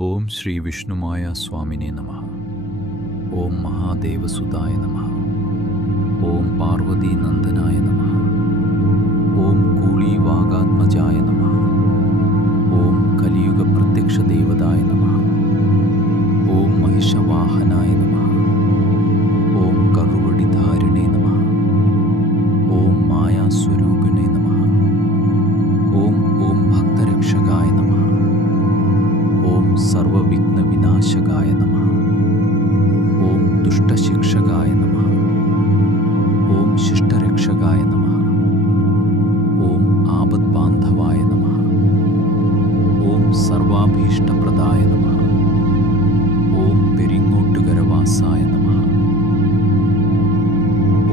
ഓം ശ്രീ വിഷ്ണുമായ സ്വാമിനെ നമഃ. ഓം മഹാദേവസുതായ നമഃ. ഓം പാർവതി നന്ദനായ നമഃ. ഓം കൂളി വാഗാത്മജായ നമഃ. ഓം കലിയുഗ പ്രത്യക്ഷ ദേവതായ നമഃ. ഓം മഹിഷവാഹനായ നമഃ. ഓം കറുവടിധാരിണേ നമഃ. ഓം മായാസ്വരൂപിണേ നമഃ. ഓം ഓം ഭക്തരക്ഷകായ നമഃ. ഓം സർവവിഘ്നവിനാശകായ നമഃ. ഓം ദുഷ്ടശിക്ഷകായ നമഃ. ഓം ശിഷ്ടരക്ഷകായ നമഃ. ഓം ആപദ്ബാന്ധവായ നമഃ. ഓം സർവാഭീഷ്ടപ്രദായ നമഃ. ഓം പെരിങ്ങോട്ടുകരവാസായ നമഃ.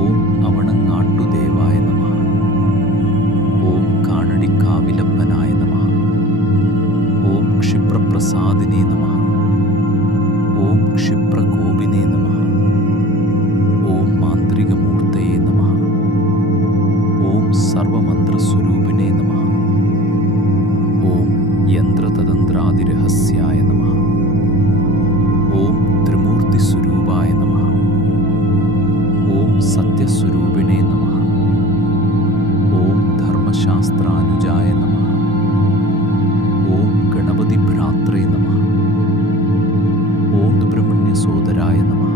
ഓം അവണങ്ങാട്ടുദേവായ നമഃ. ഓം കാണടിക്കാവിലപ്പനായ നമഃ. ഓം ക്ഷിപ്രപ്രസാദിനേ നമഃ. ഓം ക്ഷിപ്രകോപിനേ നമഃ. ഓം മാന്ത്രികമൂർത്തയേ നമഃ. ഓം സർവമന്ത്രസ്വരൂപിണേ നമഃ. ഓം യന്ത്രതന്ത്രാദിരഹസ്യായ നമഃ. ഓം ത്രിമൂർത്തിസ്വരൂപായ നമഃ. ഓം സത്യസ്വരൂപിണേ നമഃ. ഓം ധർമ്മശാസ്ത്രാനുജായ നമഃ. ഓം ഗണപതി ഭ്രാത്രേ നമഃ. ഓം സുബ്രഹ്മണ്യസോദരായ നമഃ.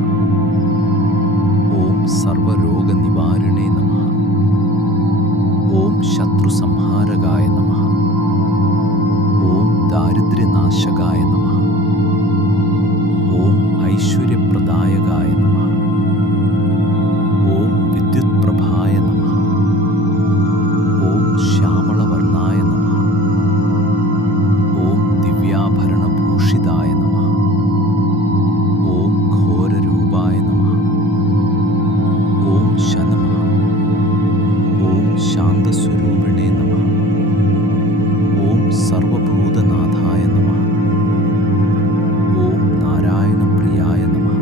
ഓം സർവരോഗനിവാരിണേ നമഃ. ഓം ശത്രുസംഹാരകായ നമഃ. ഓം ദാരിദ്ര്യനാശകായ നമഃ. ഓം ഐശ്വര്യപ്രദായകായ നമഃ. ഓം വിദ്യുത്പ്രഭായ നമഃ. ഓം ശ്യാമളവർണ്ണായ നമഃ. ഓം ദിവ്യാഭരണഭൂഷിതായ നമഃ. ഓം ഘോരരൂപായ നമഃ. ഓം ശനമഃ. ഓം ശാന്തസ്വരൂപിണേ നമഃ. ഓം സർവഭൂതനാഥായ നമഃ. ഓം നാരായണപ്രിയായ നമഃ.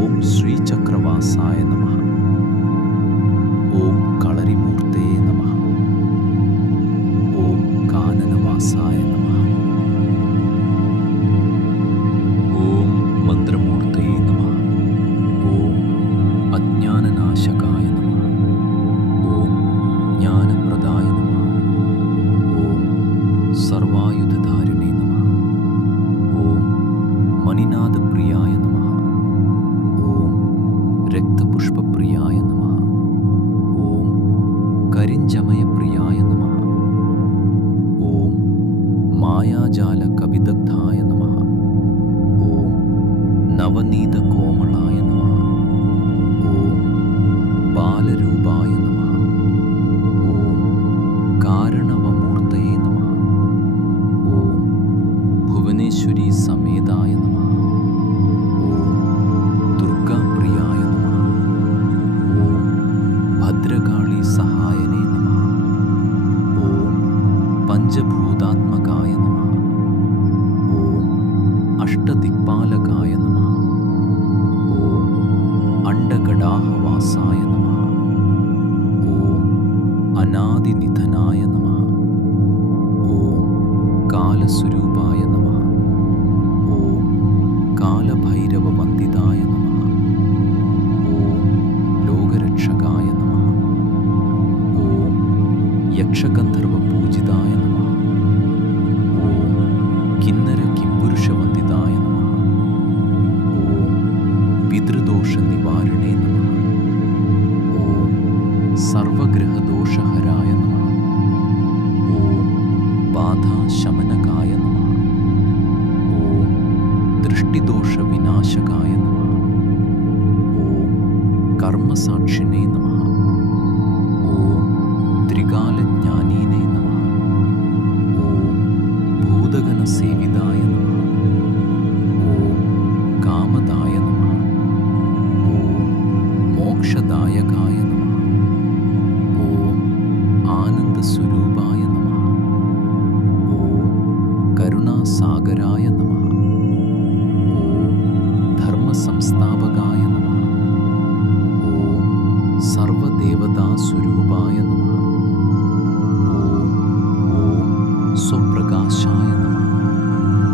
ഓം ശ്രീചക്രവാസായ നമഃ. ഓം കളരിമൂർത്തയേ നമഃ. ഓം കാനനവാസായ നമഃ. ഓം മന്ത്രമൂർത്തയേ നമഃ. ഓം അജ്ഞാനനാശകായ നമഃ. ഓം ജ്ഞാനപ്രദായ നമഃ. ഓം സർവായുധധാരിണേ നമഃ. ഓം മണിനാഥപ്രിയായ നമഃ. ഓം രക്തപുഷ്പപ്രിയായ നമഃ. ഓം കരിഞ്ചമയപ്രിയായ നമഃ. ഓം മായാജാലകവിദഗ്ധായ നമഃ. ഓം നവനീതകോമളായ നമഃ. ഓം ബാലരൂപായ നമഃ. ഓം കാരണവമൂർത്തയേ നമഃ. ഓം ഭുവനേശ്വരി സമേതായ നമഃ. ഓം ദുർഗാപ്രിയായ നമഃ. ഓം ഭദ്രകാളി സഹായനേ നമഃ. ഓം പഞ്ചഭൂതാത്മകായ നമഃ. ഓം അഷ്ടദിക്പാലകായ നമഃ. ഓം അണ്ഡകടാഹവാസായ നമഃ. ഓം അനാദിനിധനായ നമഃ. ഓം കാലസ്വരൂപായ നമഃ. ഓം കാലഭൈരവവന്ദിതായ നമഃ. ഓം ലോകരക്ഷകായ നമഃ. ഓം യക്ഷഗന്ധർവപൂജിതായ നമഃ. ഓം കിന്നരകിംപുരുഷവന്ദിതായ നമഃ. ഓം പിതൃദോഷനിവാരിണേ നമഃ. ഓം സർവഗ്രഹദോഷഹരായ നമഃ. ഓം ബാധാശമനകായ നമഃ. ഓം ദൃഷ്ടിദോഷവിനാശകായ നമഃ. ഓം കർമ്മസാക്ഷിണേ നമഃ. ഓം ത്രികാലജ്ഞാനീനേ നമഃ. ഓം ഭൂതഗണസേവിതായ നമഃ. ഓം കാമദായ നമഃ. ഓം മോക്ഷദായകായ നമഃ. ഓം ആനന്ദസ്വരൂപായ നമഃ. ഓം കരുണാസാഗരായ നമഃ. ഓം ധർമ്മസംസ്ഥാപകായ നമഃ. ഓം സർവദേവതാസ്വരൂപായ നമഃ. ഓം ഓം സ്വപ്രകാശായ നമഃ.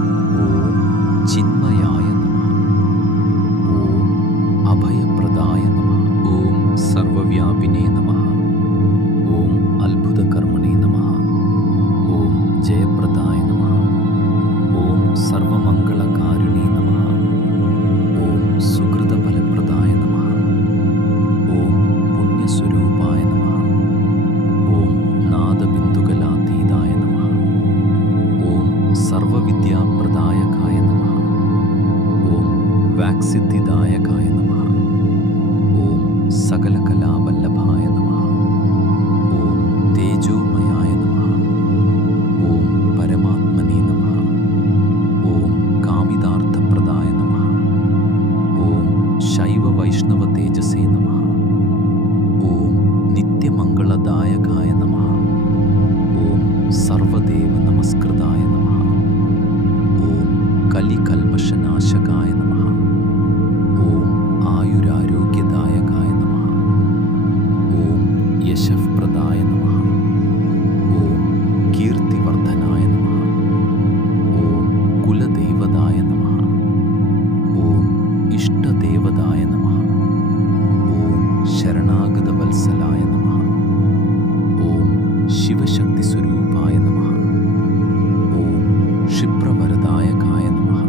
സർവവിദ്യാപ്രദായകായ നമഃ. ഓം വാക്സിദ്ധിദായകായ നമഃ. ഓം സകലകലാവല്ലഭായ നമഃ. ഓം തേജോമയായ നമഃ. ഓം പരമാത്മനേ നമഃ. ഓം കാമിതാർത്ഥപ്രദായ നമഃ. ഓം ശൈവവൈഷ്ണവ തേജസേ നമഃ. ഓം നിത്യമംഗളദായകായ നമഃ. ഓം സർവദേവ നമസ്കൃതായ നമഃ. ഓം കലികൽമഷനാശകായ നമഃ. ഓം ആയുരാരോഗ്യദായകായ നമഃ. ഓം യശഃപ്രദായ നമഃ. ഓം കീർത്തിവർദ്ധനായ നമഃ. ഓം കുലദേവതായ നമഃ. ഓം ഇഷ്ടദേവതായ നമഃ. ഓം ശരണാഗതവത്സലായ നമഃ. ഓം ശിവശക്തിസ്വരൂപായ നമഃ. ഓം ക്ഷിപ്രവരദായകായ നമഃ.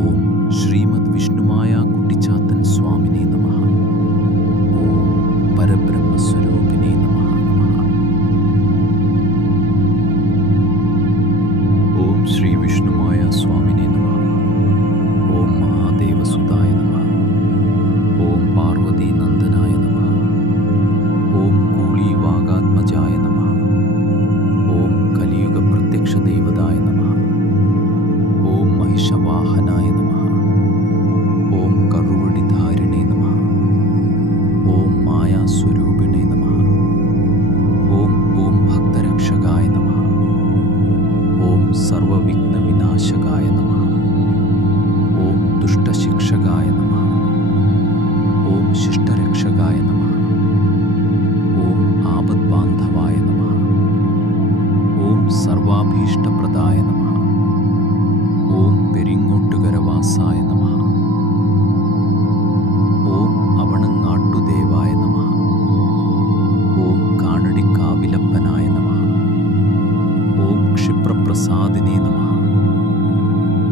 ഓം ശ്രീമദ് വിഷ്ണുമായ കുട്ടിച്ചാത്തൻ സ്വാമിനേ നമഃ. ഓം പരബ്രഹ്മസ്വരൂപിനേ നമഃ. ഓം ശ്രീ വിഷ്ണുമായ സ്വാമിനേ നമഃ. ഓം മഹാദേവസുതായ നമഃ. ഓം പാർവതീനന്ദനായ നമഃ. ഓം കൂളീവാഗാത്മജായ നമഃ. ഓം കലിയുഗ പ്രത്യക്ഷദേവതായ നമഃ. ഓം മഹിഷവാഹനായ നമഃ. ഓം കറുവടിധാരിണേ നമഃ. ഓം മായാസ്വരൂപിണേ നമഃ. ഓം ഭക്തരക്ഷകായ നമഃ. ഓം സർവവിഘ്നവിനാശകായ നമഃ. ഓം ദുഷ്ടശിക്ഷകായ നമഃ. ഓം ശിഷ്ടരക്ഷകായ നമഃ. ഓം ആപദ്ബാന്ധവായ നമഃ. ഓം സർവാഭീഷ്ടപ്രദായ നമഃ. ഓം പെരിങ്ങോട്ടുകരവാസായ നമഃ. ഓം അവണങ്ങാട്ടുദേവായ നമഃ. ഓം കാണടിക്കാവിലപ്പനായ നമഃ. ഓം ക്ഷിപ്രപ്രസാദിനേ നമഃ.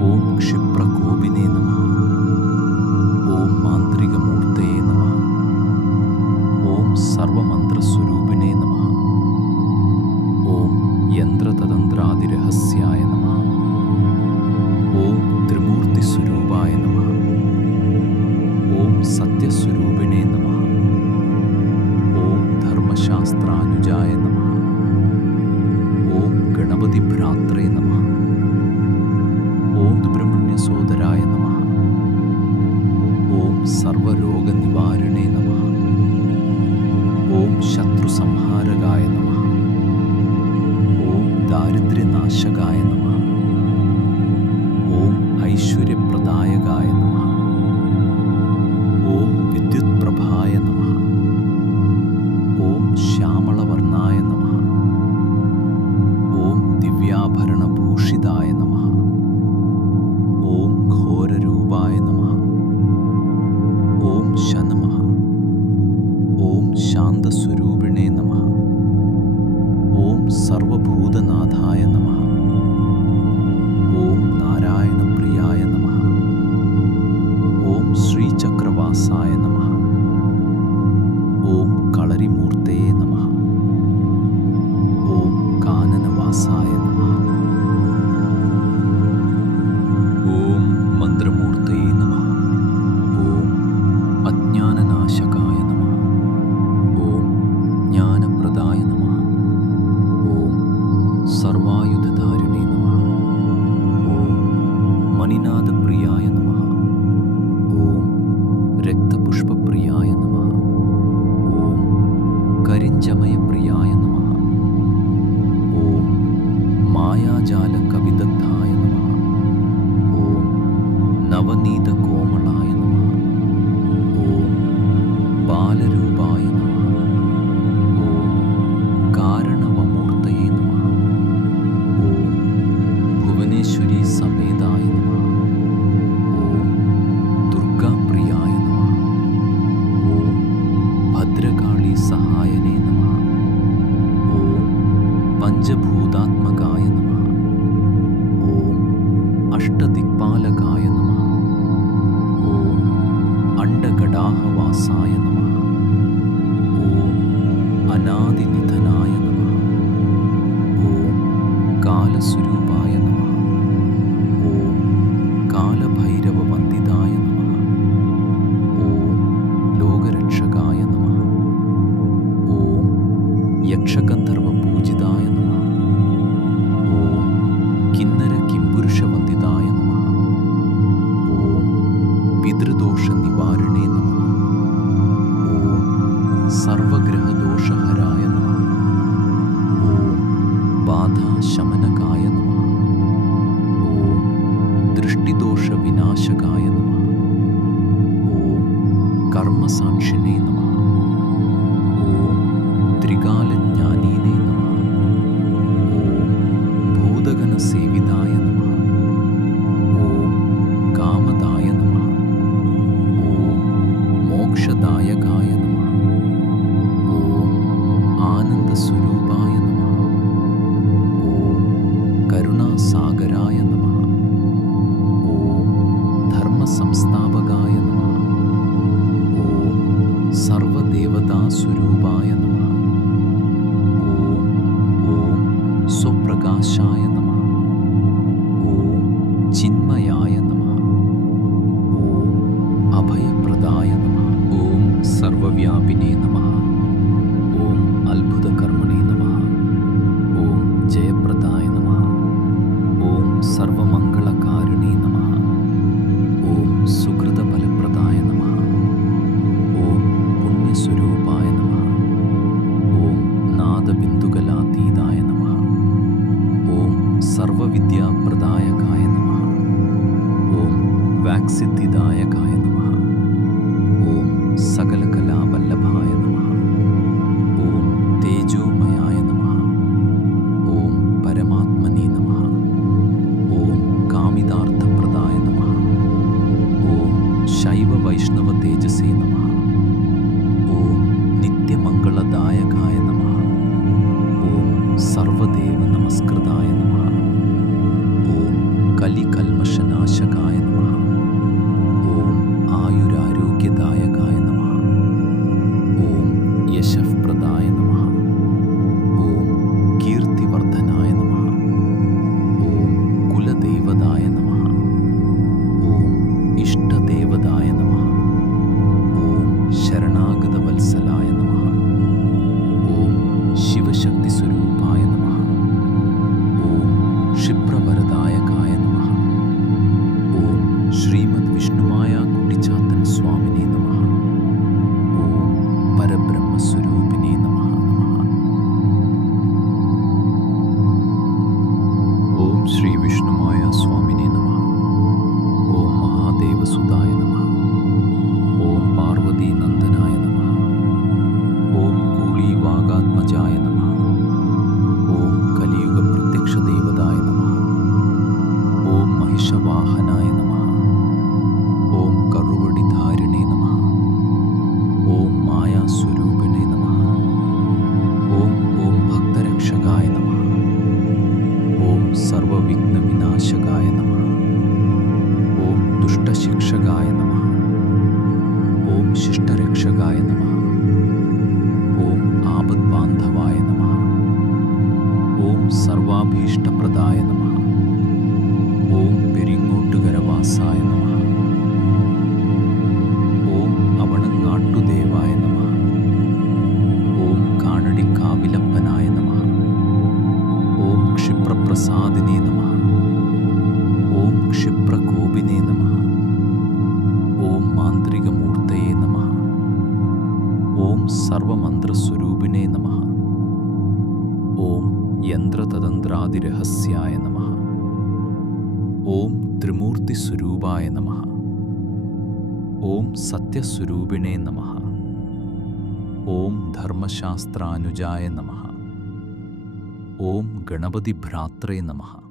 ഓം ക്ഷിപ്രകോപിനേ നമഃ. ഓം മാന്ത്രികമൂർത്തയേ നമഃ. ഓം സർവമന്ത്രസ്വരൂപിണേ നമഃ. ഓം യന്ത്രതന്ത്രാദിരഹസ്യായ നമഃ. ഓം ത്രിമൂർത്തിസ്വരൂപായ നമഃ. ഓം സത്യസ്വരൂപിണേ നമഃ. ഓം ധർമ്മശാസ്ത്രാനുജായ നമഃ. ഓം ഗണപതിഭ്രാത്രേ നമഃ. ഓം സുബ്രഹ്മണ്യസോദരായ നമഃ. ഓം സർവരോഗനിവാരിണേ നമഃ. ഓം ശത്രുസംഹാരകായ നമഃ. ഓം ദാരിദ്ര്യനാശകായ നമഃ. ഓം ഐശ്വര്യപ്രദായകായ നമഃ. ഓം വിദ്യുത്പ്രഭായ നമഃ. ഓം ശ്യാമളവർണ്ണായ നമഃ. ഓം ദിവ്യാഭരണഭൂഷിതായ നമഃ. ഓം ഘോരരൂപായ നമഃ. ഓം ശനമഃ. ഓം ശാന്തസ്വരൂപിണേ നമഃ. ഓം സർവഭൂതനാഥായ നമഃ. ഓം നാരായണപ്രിയായ നമഃ. ഓം ശ്രീചക്രവാസായ നമഃ. ഓം കളരിമൂർത്തേ നമഃ. ഓം കാനനവാസായ നമഃ. ഓം മന്ത്രമൂർത്തേ നമഃ. ഓം അജ്ഞാനനാശകായ നമഃ. ഓം ജ്ഞാനപ്രദായ നമഃ. ഓം സർവായുധധാരിണേ നമഃ. ഓം മണിനാഥപ്രിയായ നമഃ. ഓം രക്തപുഷ്പപ്രിയായ നമഃ. ഓം കരിഞ്ചമയപ്രിയായ നമഃ. ഓം മായാജാലകവിദഗ്ധായ നമഃ. ഓം നവനീതകോമളായ നമഃ. ഓം ബാലരൂപായ നമഃ. ഓം കാരണവമൂർത്തയേ നമഃ. ഓം ഭുവനേശ്വരി സമേതായ നമഃ. ഓം ദുർഗാപ്രിയായ നമഃ. ഓം ഭദ്രകാളി സഹായനേ നമഃ. ഓം പഞ്ചഭൂതാത്മകായ നമഃ. ഓം അഷ്ടദിക്പാലകായ നമഃ. ഓം അണ്ഡകടാഹവാസായ നമഃ. ഓം അനാദിനിധനായ നമഃ. ഓം കാലസ്വരൂപായ നമഃ. ദൃഷ്ടിദോഷവിനാശകായ നമഃ. ഓം കർമ്മസാക്ഷിണേ നമഃ. ഓം ത്രികാലജ്ഞാനീനേ നമഃ. ഓം ഭൂതഗണസേവിതായ നമഃ. ഓം കാമദായ നമഃ. ഓം മോക്ഷദായകായ നമഃ. ഓം ആനന്ദസ്വരൂപായ നമഃ. ഓം കരുണാസാഗരായ നമഃ. ഓം ധർമ്മസംസ്ഥാപകായ നമഃ. ഓം സർവദേവതാസ്വരൂപായ നമഃ. ഓം ഓം സ്വപ്രകാശായ നമഃ. ഓം ചിന്മയായ നമഃ. ഓം അഭയപ്രദായ നമഃ. ഓം സർവവ്യാപിനേ നമഃ. ഓം അത്ഭുതകർമ്മണേ നമഃ. ഓം ജയപ്രദായ നമഃ. ഓം സർവമംഗളകാരുണേ നമഃ. ഓം സുകൃതഫലപ്രദായ നമഃ. ഓം പുണ്യസ്വരൂപായ നമഃ. ഓം നാദബിന്ദുകലാതീതായ നമഃ. ഓം സർവവിദ്യാപ്രദായകായ നമഃ. ഓം വാക്സിദ്ധിദായകായ നമഃ. ഓം സകലകലാവല്ലഭായ നമഃ. ഓം തേജോമയായ നമഃ. ഓം പരമാത്മനേ നമഃ. ഓം കാമിതാർത്ഥപ്രദായ നമഃ. ഓം ശൈവവൈഷ്ണവ തേജസേ നമഃ. ഓം നിത്യമംഗളദായകായ നമഃ. ഓം സർവദേവ നമസ്കൃതായ നമഃ. ഓം കലികൽമഷനാശകായ നമഃ. ഓം ആയുരാരോഗ്യദായകായ നമഃ. ഓം യശഃപ്രദായ നമഃ. ഓം കീർത്തിവർദ്ധനായ നമഃ. ഓം കുലദേവതായ നമഃ. ഓം ഇഷ്ടദേവതായ നമഃ. ഓം ശരണാഗതവത്സലായ നമഃ. ഓം ശിവശക്തിസ്വരൂപായ നമഃ. ഓം ക്ഷിപ്രവരദായകായ നമഃ. ഓം ശ്രീമദ് വിഷ്ണുമായ കുട്ടിച്ചാത്തൻ സ്വാമിനേ നമഃ. ഓം പരബ്രഹ്മസ്വരൂപിനേ നമഃ. ഓം ശ്രീ വിഷ്ണുമായ സ്വാമിനേ നമഃ. ഓം മഹാദേവസുതായ നമഃ. ഓം പാർവതീനന്ദനായ നമഃ. ഓം കൂളീവാഗാത്മജായ നമഃ. ഓം കലിയുഗപ്രത്യക്ഷദേവതായ നമഃ. ഓം മഹിഷവാഹനായ നമഃ. ഓം കറുവടിധാരിണേ നമഃ. ഓം മായാസ്വരൂപിണേ നമഃ. ഓം ഓം ഭക്തരക്ഷകായ നമഃ. ഓം സർവവിഘ്നവിനാശകായ നമഃ. ഓം ദുഷ്ടശിക്ഷകായ നമഃ. ഓം ശിഷ്ടരക്ഷകായ നമഃ. ഓം ആപദ്ബാന്ധവായ നമഃ. ഓം സർവാഭീഷ്ടപ്രദായ നമഃ. ഓം പെരിങ്ങോട്ടുകരവാസായ നമഃ. ഓം അവണങ്ങാട്ടുദേവായ നമഃ. ഓം കാണടിക്കാവിലപ്പനായ നമഃ. ഓം ക്ഷിപ്രപ്രസാദിനേ നമഃ. ഓം ക്ഷിപ്രകോപിനേ നമഃ. ഓം മാന്ത്രികമൂർത്തയേ നമഃ. ഓം സർവമന്ത്രസ്വരൂപിണേ നമഃ. ഓം യന്ത്രതന്ത്രാദിരഹസ്യായ നമഃ. ഓം ത്രിമൂർത്തിസ്വരൂപായ നമഃ. ഓം സത്യസ്വരൂപിണേ നമഃ. ഓം ധർമ്മശാസ്ത്രാനുജായ നമഃ. ഓം ഗണപതിഭ്രാത്രേ നമഃ.